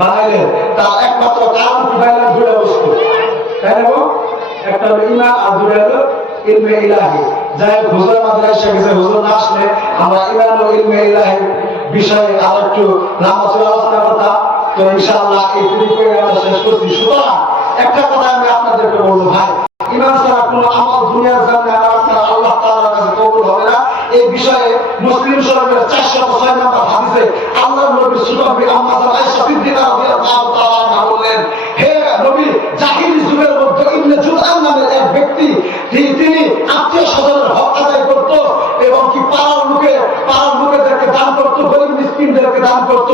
বানাইলেন, তার একমাত্র কারণ কি পাইলেন? দুটো বস্তু, তাই না? একটা হলো ঈমান আর দুটো হলো ইলমে ইলাহি। যাই হুজুর আমাদের এসে গেছে, হুজুর না আসলে আমরা ঈমান ও ইলমে ইলাহি বিষয়ে আর একটু নামাজের আলোচনা করতা। তো ইনশাআল্লাহ এই টপিকে আমরা শেষ করছি। সুতরাং একটা কথা আমি আপনাদেরকে বলবো, ভাই, ঈমান ছাড়া কোনো আমল দুনিয়ার জন্য আল্লাহ তাআলার কাছে কবুল হবে না। এই বিষয়ে মুসলিম শরীফের 406 নম্বর হাদিসে আল্লাহর নবী সুবহানাহু আম্মা আয়েশা সিদ্দিকা রাদিয়াল্লাহু তাআলা আনহা বলেন, হে নবী, জাহিলি যুগের মধ্যে ইবনে জুদআন নামের এক ব্যক্তি, তিনি আত্মীয় স্বজনের হক আদায় করত এবং কি পাড়ার লোকেদেরকে দান করত, গরিব মিসকিনদেরকে দান করত।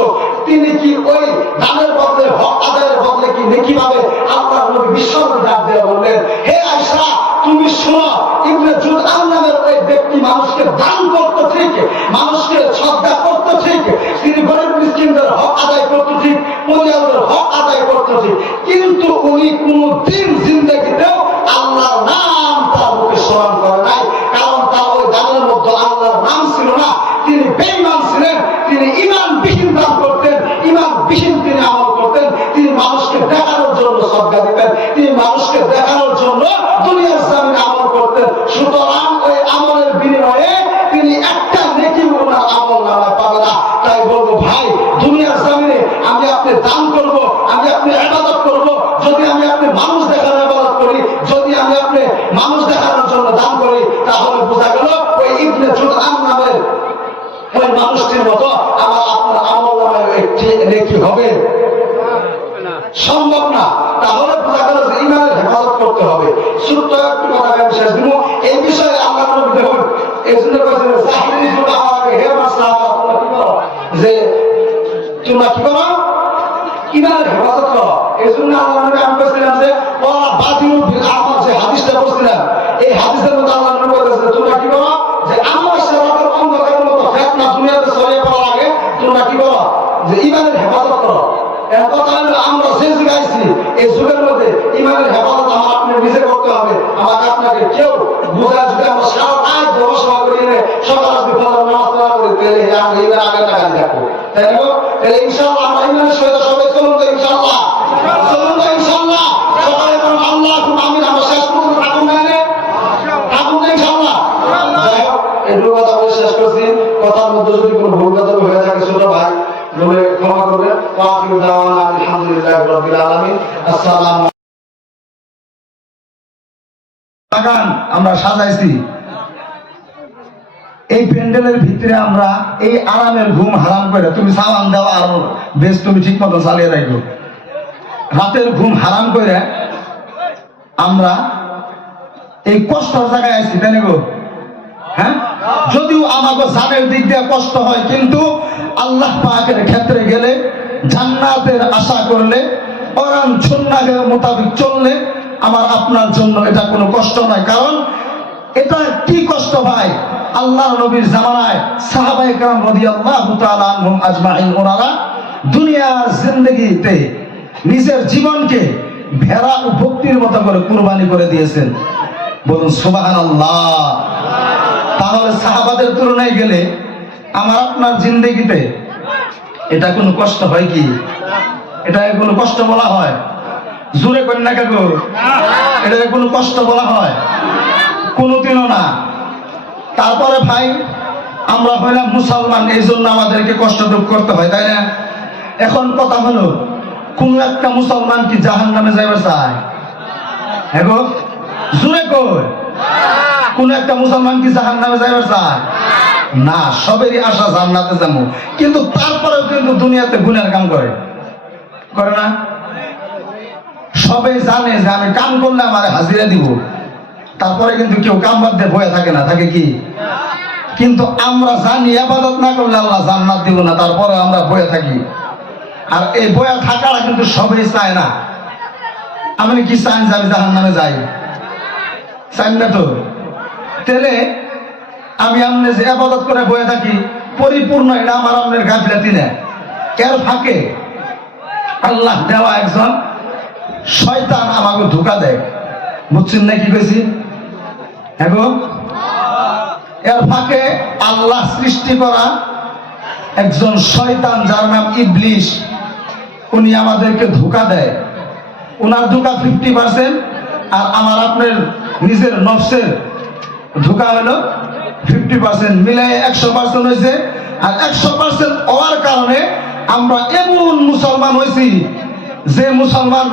তিনি কি ওই দানের বদলে, হক আদায়ের বদলে কি নেকি পাবে? আল্লাহর নবী বিশ্বনবী ডাক দিয়ে বললেন, হে আয়েশা, তুমি শোনো, ইবনে জুদআন নামের ওই ব্যক্তি মানুষকে দান করত ঠিক, মানুষকে সাদকা করত ঠিক, তিনি গরিব মিসকিনদের হক আদায় করত ঠিক, পরিবারের হক আদায় করত ঠিক, কিন্তু উনি কোনদিন জিন্দেগিতেও আল্লাহর নাম তার মুখে স্মরণ করে নাই। কারণ তার ওই দানের মধ্যে আল্লাহর নাম ছিল না। তিনি বেঈমান ছিলেন, তিনি ঈমানবিহীন দান করতেন, ঈমানবিহীন তিনি আমল করতেন। তিনি মানুষকে দেখানোর জন্য সাদকা দিতেন, তিনি মানুষকে দেখানোর জন্য দুনিয়ার জমিনে আমল করতেন। সুতরাং ওই আমলের বিনিময়ে তিনি একটা নেকি ওনার আমল নামায় পাবে না। তাই বলবো, ভাই, দুনিয়ার জমিনে আমি আপনি দান করব, আমি আপনি ইবাদত করব, যদি আমি আপনি মানুষ দেখানোর ইবাদত করি, যদি আমি আপনি মানুষ দেখানোর জন্য দান করি, তাহলে বোঝা গেল ওই ইবনে জুদআন নামের ওই মানুষটির মতো আমার আপনার আমল নামায় একটি নেকি হবে সম্ভব না। তাহলে বোঝা গেল যে ঈমানের হেফাজত করতে হবে। ছোট্ট একটু কথা আমি শেষ দিব। এই বিষয়ে আল্লাহ নবী দেখুন, এই জন্য বলেছেন, জাহিলি যুগ আমাকে, হে আমার সাহাবা, তোমরা কি করো? যে তোমরা কি করো? ঈমানের হেফাজত করো। এই জন্য আল্লাহ নবী আমি বলছিলাম যে ওরা বাতিলুল বিল আমাল, যে হাদিসটা বলছিলাম, এই হাদিসের মধ্যে আল্লাহ নবী বলেছেন, তোমরা কি করো? যে আমার সেরাতের অন্ধকারের মতো ফিতনা দুনিয়াতে ছড়িয়ে পড়ার আগে তোমরা কি করো? যে ঈমানের হেফাজত করো। এর কথা হলো আমরা যে যুগে আইছি, এই যুগের মধ্যে ঈমানের হেফাজত আমার আপনি নিজে করতে হবে। আমাকে আপনাকে কেউ বুঝায় যদি আমরা সারা রাত গবেষণা করি, সকাল আসবে ফজর নামাজ পড়া করি, তাহলে আমরা ঈমান আগের টাকা থাকবো, তাই না? তাহলে ইনশাআল্লাহ আমরা ঈমানের সহিত সবাই চলুন তো, ইনশাআল্লাহ চলুন তো, ইনশাআল্লাহ সবাই বলুন আল্লাহুম্মা আমিন। আমরা শেষ করব, থাকুন না, থাকুন না, ইনশাআল্লাহ। যাই হোক, এটুকু কথা বলে শেষ করছি। কথার মধ্যে যদি কোনো ভুল কথা হয়ে থাকে ছোট ভাই বলে ক্ষমা করবেন। ওয়াকিল দাওয়ানা আলহামদুলিল্লাহি রাব্বিল আলামিন। আসসালামু বাগান আমরা সাজাইছি, এই প্যান্ডেলের ভিতরে আমরা এই আরামের ঘুম হারাম করে, তুমি সালাম দেওয়া আর বেশ তুমি ঠিক মতো চালিয়ে রাখো, রাতের ঘুম হারাম করে আমরা এই কষ্টের জায়গায় আছি, তাই না গো? হ্যাঁ, যদিও আমাকে জানের দিক দিয়ে কষ্ট হয়, কিন্তু আল্লাহ পাকের ক্ষেত্রে গেলে, জান্নাতের আশা করলে, কোরআন সুন্নাহের মোতাবেক চললে আমার আপনার জন্য এটা কোনো কষ্ট নয়। কারণ এটা কি কষ্ট ভাই? আল্লাহ নবীর জামানায় সাহাবায়ে কেরাম রাদিয়াল্লাহু তাআলা আনহুম আজমাইন, ওনারা দুনিয়ার জিন্দেগিতে নিজের জীবনকে ভেড়া ও ভক্তির মতো করে কুরবানি করে দিয়েছেন। বলুন সুবহানাল্লাহ। তাহলে সাহাবাদের তুলনায় গেলে আমার আপনার জিন্দেগিতে এটা কোনো কষ্ট হয় কি? এটা কোনো কষ্ট বলা হয়? জোরে করেন না কেন? এটা কোনো কষ্ট বলা হয়? কোনোদিনও না। তারপরে ভাই, আমরা হইলাম মুসলমান, এই জন্য আমাদেরকে কষ্ট ভোগ করতে হয়, তাই না? এখন কথা হলো, কোন একটা মুসলমান কি জাহান্নামে যাইবে চায়? হ্যাঁ গো, জোরে কই, কোন একটা মুসলমান কি জাহান্নামে যাইবে চায়? না, সবেরই আশা জান্নাতে যাবো, কিন্তু তারপরেও কিন্তু দুনিয়াতে গুনার কাম করে না। সবাই জানে যে আমি কাম করলে আমার হাজিরা দিব, তারপরে কিন্তু কেউ কাম বাদ দিয়ে বয়ে থাকে না, থাকে কি? কিন্তু আমরা জানি ইবাদত না করলে আল্লাহ জান্নাত দিব না, তারপরে আমরা বয়ে থাকি। আর এই বয়ে থাকাটা কিন্তু সবাই চায় না। আমি কি চাই যে আমি জাহান্নামে যাই? চাই না তো। তাহলে আমি আমনে যে ইবাদত করে বয়ে থাকি পরিপূর্ণ, এটা আমার আমনের গাফিলাতি না। এর ফাঁকে আল্লাহ দেওয়া একজন শয়তান আমাকে ধোঁকা দেয়, বুঝছেন না কি কইছি? হ্যাঁ গো, এর ফাঁকে আল্লাহ সৃষ্টি করা একজন শয়তান, যার নাম ইবলিস, উনি আমাদেরকে ধোঁকা দেয়। ওনার ধোঁকা 50% আর আমার আপনার নিজের নফসের ধোঁকা হলো 50%, মিলাই 100% হয়েছে। আর 100% হওয়ার কারণে আমরা এমন মুসলমান হয়েছি যে মুসলমান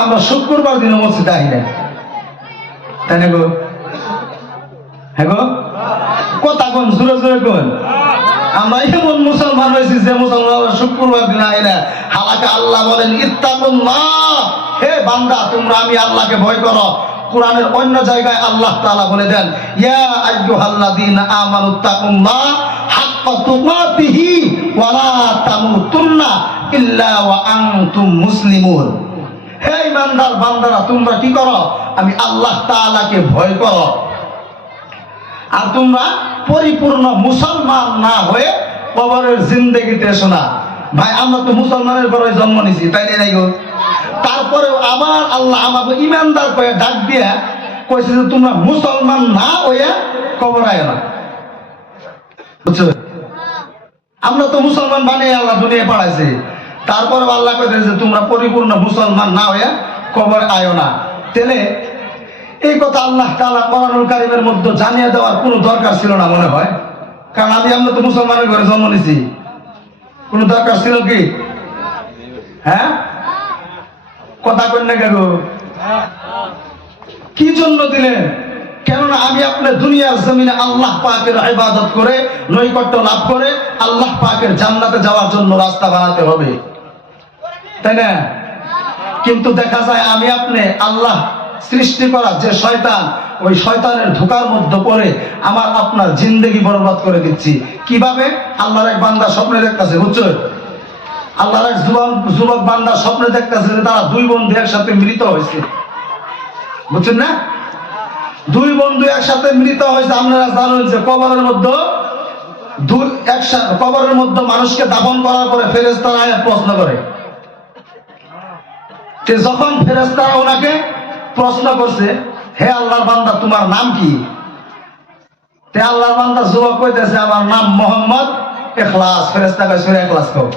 আমরা শুক্রবার দিন মসজিদে আই না, তাই না গো? হ্যাঁ গো, কথা কোন, জোরে জোরে কোন। আমরা এমন মুসলমান হয়েছি যে মুসলমান শুক্রবার দিন আই না। হালাকে আল্লাহ বলেন ইত্তাকুল্লাহ, হে বান্দা তোমরা আমি আল্লাহকে ভয় করো। কোরআনের অন্য জায়গায় আল্লাহ তাআলা বলে দেন ইয়া আইয়ুহাল্লাযীনা আমানুত্তাকুল্লাহ হাক্কা তুকাতিহি ওয়া লা তামুতুন্না ইল্লা ওয়া আনতুম মুসলিমুন। হে ইমানদার বান্দারা তোমরা কি করো? আমি আল্লাহ তাআলাকে ভয় করো, আর তোমরা পরিপূর্ণ মুসলমান না হয়ে কবরের জিন্দেগিতে এসো না। ভাই আমরা তো মুসলমানের ঘরে জন্ম নিছি, তাই নাই গো? তারপরেও আবার আল্লাহ আমাকে ইমানদার করে ডাক দিয়া কইছে যে তোমরা মুসলমান না হয়ে কবর আয় না, বুঝছো? আমরা তো মুসলমান বানিয়ে আল্লাহ দুনিয়া পাঠাইছে, তারপরে আল্লাহ কইছে যে তোমরা পরিপূর্ণ মুসলমান না হয়ে কবর আয় না। তাহলে এই কথা আল্লাহ তাআলা কোরআনুল কারীমের মধ্যে জানিয়ে দেওয়ার কোনো দরকার ছিল না মনে হয়, কারণ আমরা তো মুসলমানের ঘরে জন্ম নিছি। কোনো দরকার ছিল কি? হ্যাঁ, কথা কই না গো? কি জন্য দিলেন? কেননা আমি আপনার দুনিয়ার জমিনে আল্লাহ পাকের ইবাদত করে নৈকট্য লাভ করে আল্লাহ পাকের জান্নাতে যাওয়ার জন্য রাস্তা বানাতে হবে, তাই না? কিন্তু দেখা যায় আমি আপনি আল্লাহ সৃষ্টি করা যে শয়তান, ওই শয়তানের ধোঁকার মধ্যে পড়ে আমার আপনার জিন্দেগি বরবাদ করে দিচ্ছি। কিভাবে? আল্লাহর এক বান্দা স্বপ্নে দেখতেছে, বুঝছো? আল্লাহর এক যুবক বান্দা স্বপ্নে দেখতেছে যে তারা দুই বন্ধু একসাথে মিলিত হয়েছে, বুঝছেন না? দুই বন্ধু একসাথে মিলিত হয়েছে। আপনারা জানেন যে কবরের মধ্যে কবরের মধ্যে মানুষকে দাফন করার পরে ফেরেশতারা প্রশ্ন করে। যখন ফেরেশতারা ওনাকে প্রশ্ন করছে হে আল্লাহর বান্দা তোমার নাম কি? তে আল্লাহর বান্দা যুবক কইতেছে আমার নাম মোহাম্মদ ইখলাস। ফেরেশতা কয় সূরা ইখলাস কও,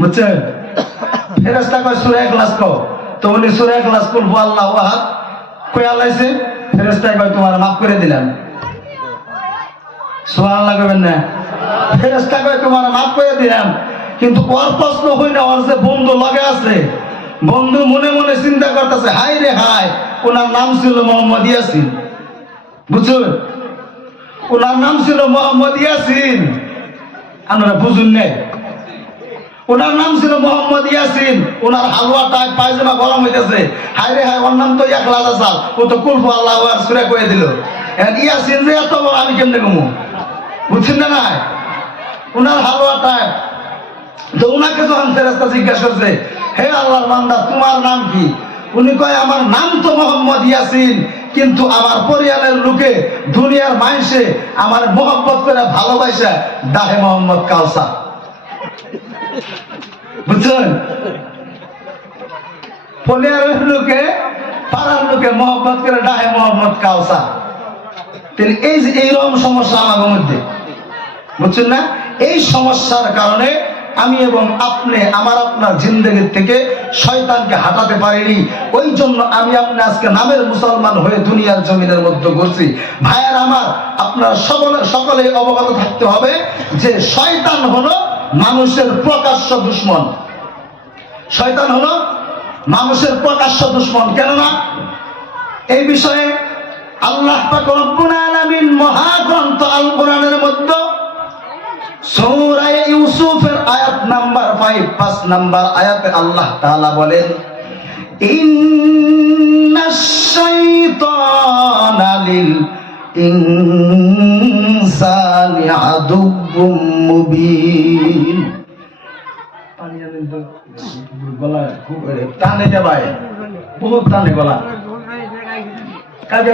বুঝছেন? ফেরেশতা কয় সূরা ইখলাস কও। তো উনি সূরা ইখলাস কুল আল্লাহু আহাদ কই আল্লাহছে। ফেরেশতা কয় তোমার মাফ করে দিলাম। সুবহানাল্লাহ কইবেন না? ফেরেশতা কয় তোমার মাফ করে দিলাম। কিন্তু ওর প্রশ্ন হই না, ওর যে বন্ধু লগে আছে, বন্ধু মনে মনে চিন্তা করতেছে হাই রে হাই, ওনার নাম ছিল মোহাম্মদ ইয়াসিন, বুঝছেন? ওনার নাম ছিল মোহাম্মদ ইয়াসিন, আপনারা বুঝুন নাই? ওনার নাম ছিল মোহাম্মদ ইয়াসিন। ওনার হালুয়া টাইপ পায়জামা গরম হইতেছে, হাই রে হাই ওর নাম তো ইখলাস আসাল, ও তো কুলহু আল্লাহু আহাদ সূরা কয়ে দিল। ইয়াসিন যে এত বড় আমি কেমনে কমু, বুঝছেন না? নাই ওনার হালুয়া টাইপ। তো ওনাকে যখন ফেরেশতা জিজ্ঞাসা করছে হে আল্লাহর বান্দা তোমার নাম কি? উনি কয় আমার নাম তো মোহাম্মদ ইয়াসিন, কিন্তু আমার পরিবারের লোকে দুনিয়ার মানুষে আমার মোহাম্মত করে ভালোবাসা ডাহে মোহাম্মদ কাউসার, বুঝছেন? পরিবারের লোকে পাড়ার লোকে মোহাম্মত করে ডাহে মোহাম্মদ কাউসার। তাহলে এই যে এইরকম সমস্যা আমাদের মধ্যে, বুঝছেন না? এই সমস্যার কারণে আমি এবং আপনি আমার আপনার জিন্দেগির থেকে শয়তানকে হাঁটাতে পারিনি। ওই জন্য আমি আপনি আজকে নামের মুসলমান হয়ে দুনিয়ার জমিনের মধ্যে ঘুরছি। ভাইয়ার আমার, আপনারা সকলে অবগত থাকতে হবে যে শয়তান হলো মানুষের প্রকাশ্য দুশমন। শয়তান হলো মানুষের প্রকাশ্য দুশমন। কেননা এই বিষয়ে আল্লাহ পাক রব্বুল আলামিন মহাগ্রন্থ আল কোরআনের মধ্যে সূরা ইউসুফের আয়াত নাম্বার 5 নাম্বার আয়াতে আল্লাহ তাআলা বলেন ইন্নাশ শাইতানা লিল ইনসানি আদুউম মুবিন। গলা খুব টানে ভাই, বহুত টানে গলা। কাজে